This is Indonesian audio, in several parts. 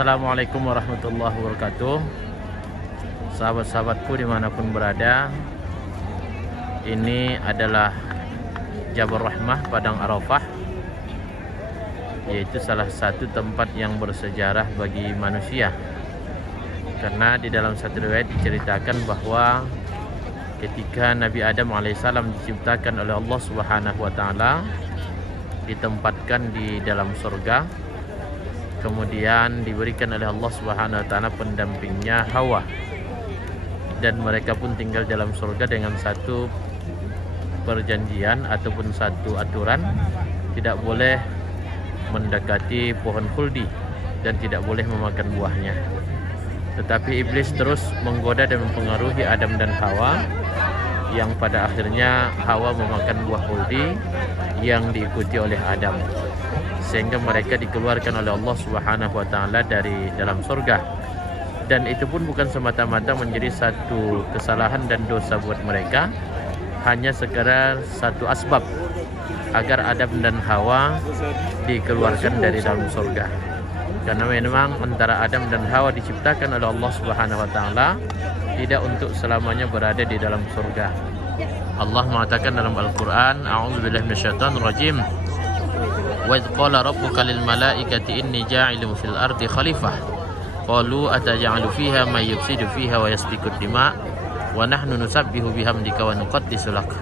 Assalamualaikum warahmatullahi wabarakatuh. Sahabat-sahabatku dimanapun berada, ini adalah Jabal Rahmah Padang Arafah, yaitu salah satu tempat yang bersejarah bagi manusia. Karena di dalam satu riwayat diceritakan bahwa ketika Nabi Adam alaihissalam diciptakan oleh Allah Subhanahu wa taala, ditempatkan di dalam surga, kemudian diberikan oleh Allah Subhanahu wa taala pendampingnya Hawa, dan mereka pun tinggal dalam surga dengan satu perjanjian ataupun satu aturan, tidak boleh mendekati pohon khuldi dan tidak boleh memakan buahnya. Tetapi iblis terus menggoda dan mempengaruhi Adam dan Hawa, yang pada akhirnya Hawa memakan buah khuldi yang diikuti oleh Adam, sehingga mereka dikeluarkan oleh Allah Subhanahu wa taala dari dalam surga. Dan itu pun bukan semata-mata menjadi satu kesalahan dan dosa buat mereka, hanya sekedar satu asbab agar Adam dan Hawa dikeluarkan dari dalam surga. Karena memang antara Adam dan Hawa diciptakan oleh Allah Subhanahu wa taala tidak untuk selamanya berada di dalam surga. Allah mengatakan dalam Al-Quran, A'udzubillahi minasyaitonir rajim, wa idz qala rabbuka lil malaikati inni ja'ilun fil ardi khalifah qalu ataj'alu fiha may yufsidu fiha wa yasfikud dima wa nahnu nusabbihu bihamdika wa nuqaddisu lak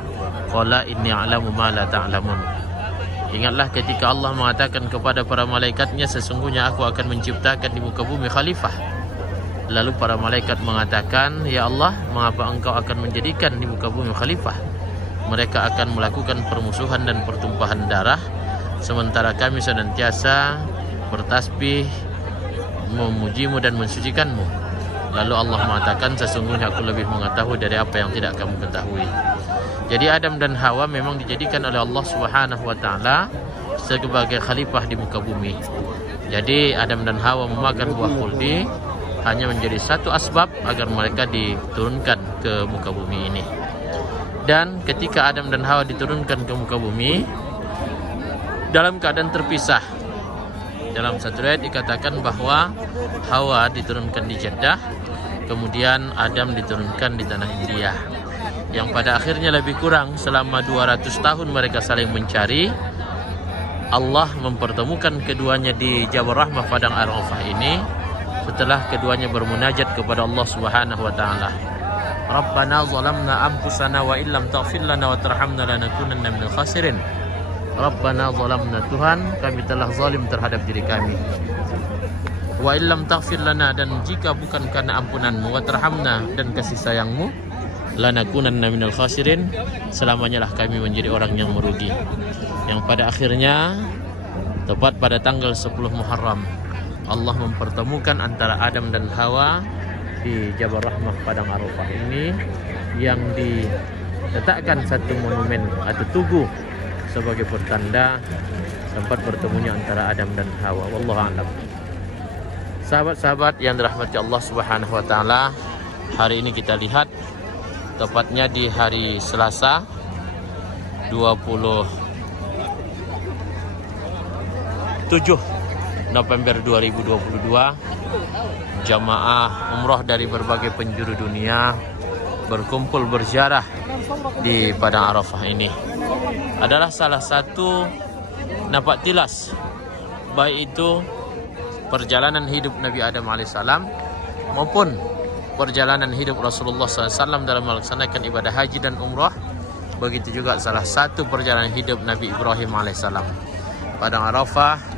qala inni a'lamu ma la ta'lamun. Ingatlah ketika Allah mengatakan kepada para malaikatnya, sesungguhnya aku akan menciptakan di muka bumi khalifah. Lalu para malaikat mengatakan, ya Allah, mengapa engkau akan menjadikan di muka bumi khalifah? Mereka akan melakukan permusuhan dan pertumpahan darah, sementara kami senantiasa bertasbih, memujimu dan mensucikanmu. Lalu Allah mengatakan, sesungguhnya aku lebih mengetahui dari apa yang tidak kamu ketahui. Jadi Adam dan Hawa memang dijadikan oleh Allah Subhanahu wa taala sebagai khalifah di muka bumi. Jadi Adam dan Hawa memakan buah khuldi hanya menjadi satu asbab agar mereka diturunkan ke muka bumi ini. Dan ketika Adam dan Hawa diturunkan ke muka bumi dalam keadaan terpisah, dalam satu ayat dikatakan bahwa Hawa diturunkan di Jeddah, kemudian Adam diturunkan di tanah India, yang pada akhirnya lebih kurang selama 200 tahun mereka saling mencari. Allah mempertemukan keduanya di Jabal Rahmah Padang Arafah ini setelah keduanya bermunajat kepada Allah Subhanahu wa taala. Rabbana zalamna anfusana wa illam taghfir lana wa tarhamna lanakunanna minal khasirin. Rabbana zalamna, Tuhan, kami telah zalim terhadap diri kami. Wa illam taghfir lana, dan jika bukan karena ampunanmu, wa tarhamna, dan kasih sayangmu, lanakunanna minal khasirin, selamanya lah kami menjadi orang yang merugi. Yang pada akhirnya tepat pada tanggal 10 Muharram Allah mempertemukan antara Adam dan Hawa di Jabal Rahmah Padang Arafah ini, yang diletakkan satu monumen atau tugu sebagai pertanda tempat bertemunya antara Adam dan Hawa. Wallahu a'lam. Sahabat-sahabat yang dirahmati Allah Subhanahu wa taala, hari ini kita lihat tepatnya di hari Selasa 27 November 2022, jamaah umroh dari berbagai penjuru dunia berkumpul berziarah di Padang Arafah ini. Adalah salah satu napak tilas baik itu perjalanan hidup Nabi Adam alaihissalam maupun perjalanan hidup Rasulullah SAW dalam melaksanakan ibadah haji dan umrah. Begitu juga salah satu perjalanan hidup Nabi Ibrahim alaihissalam. Padang Arafah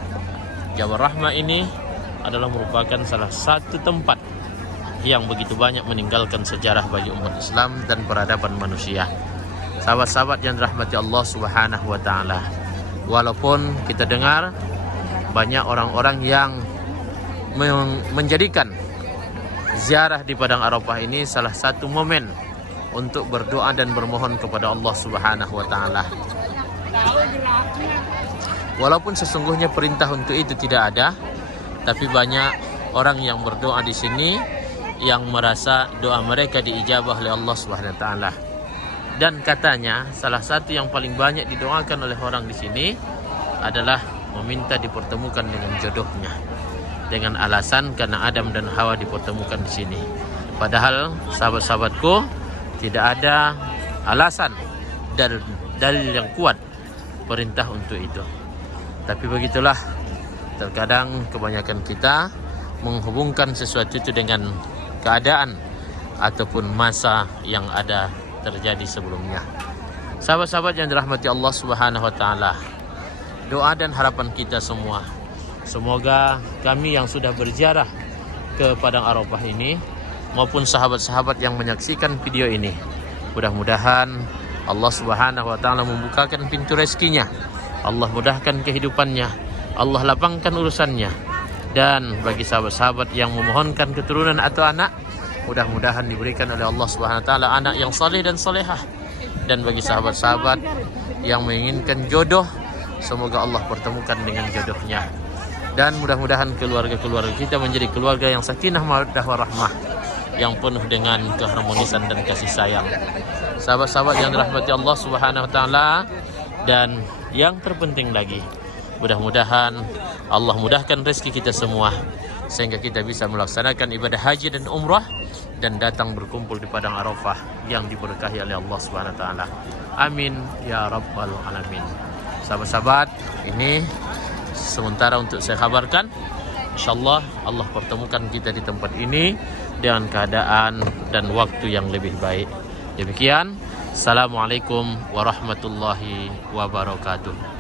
Jabal Rahmah ini adalah merupakan salah satu tempat yang begitu banyak meninggalkan sejarah bagi umat Islam dan peradaban manusia. Sahabat-sahabat yang dirahmati Allah Subhanahu wa taala, walaupun kita dengar banyak orang-orang yang menjadikan ziarah di Padang Arafah ini salah satu momen untuk berdoa dan bermohon kepada Allah Subhanahu wa taala. Walaupun sesungguhnya perintah untuk itu tidak ada, tapi banyak orang yang berdoa di sini yang merasa doa mereka diijabah oleh Allah Subhanahu wa taala. Dan katanya salah satu yang paling banyak didoakan oleh orang di sini adalah meminta dipertemukan dengan jodohnya. dengan alasan karena Adam dan Hawa dipertemukan di sini. Padahal sahabat-sahabatku, tidak ada alasan dan dalil yang kuat perintah untuk itu. Tapi begitulah, terkadang kebanyakan kita menghubungkan sesuatu itu dengan keadaan ataupun masa yang ada terjadi sebelumnya. Sahabat-sahabat yang dirahmati Allah Subhanahu wa taala, doa dan harapan kita semua, semoga kami yang sudah berziarah ke Padang Arafah ini maupun sahabat-sahabat yang menyaksikan video ini, mudah-mudahan Allah Subhanahu wa taala membukakan pintu rezekinya, Allah mudahkan kehidupannya, Allah lapangkan urusannya. Dan bagi sahabat-sahabat yang memohonkan keturunan atau anak, mudah-mudahan diberikan oleh Allah Subhanahu wa taala anak yang saleh dan salehah. Dan bagi sahabat-sahabat yang menginginkan jodoh, semoga Allah pertemukan dengan jodohnya. Dan mudah-mudahan keluarga-keluarga kita menjadi keluarga yang sakinah mawaddah warahmah, yang penuh dengan keharmonisan dan kasih sayang. Sahabat-sahabat yang dirahmati Allah Subhanahu wa taala, dan yang terpenting lagi, mudah-mudahan Allah mudahkan rezeki kita semua sehingga kita bisa melaksanakan ibadah haji dan umrah dan datang berkumpul di Padang Arafah yang diberkahi oleh Allah Subhanahu wa taala. Amin ya rabbal alamin. Sahabat-sahabat, ini sementara untuk saya kabarkan. Insyaallah Allah pertemukan kita di tempat ini dengan keadaan dan waktu yang lebih baik. Demikian, assalamualaikum warahmatullahi wabarakatuh.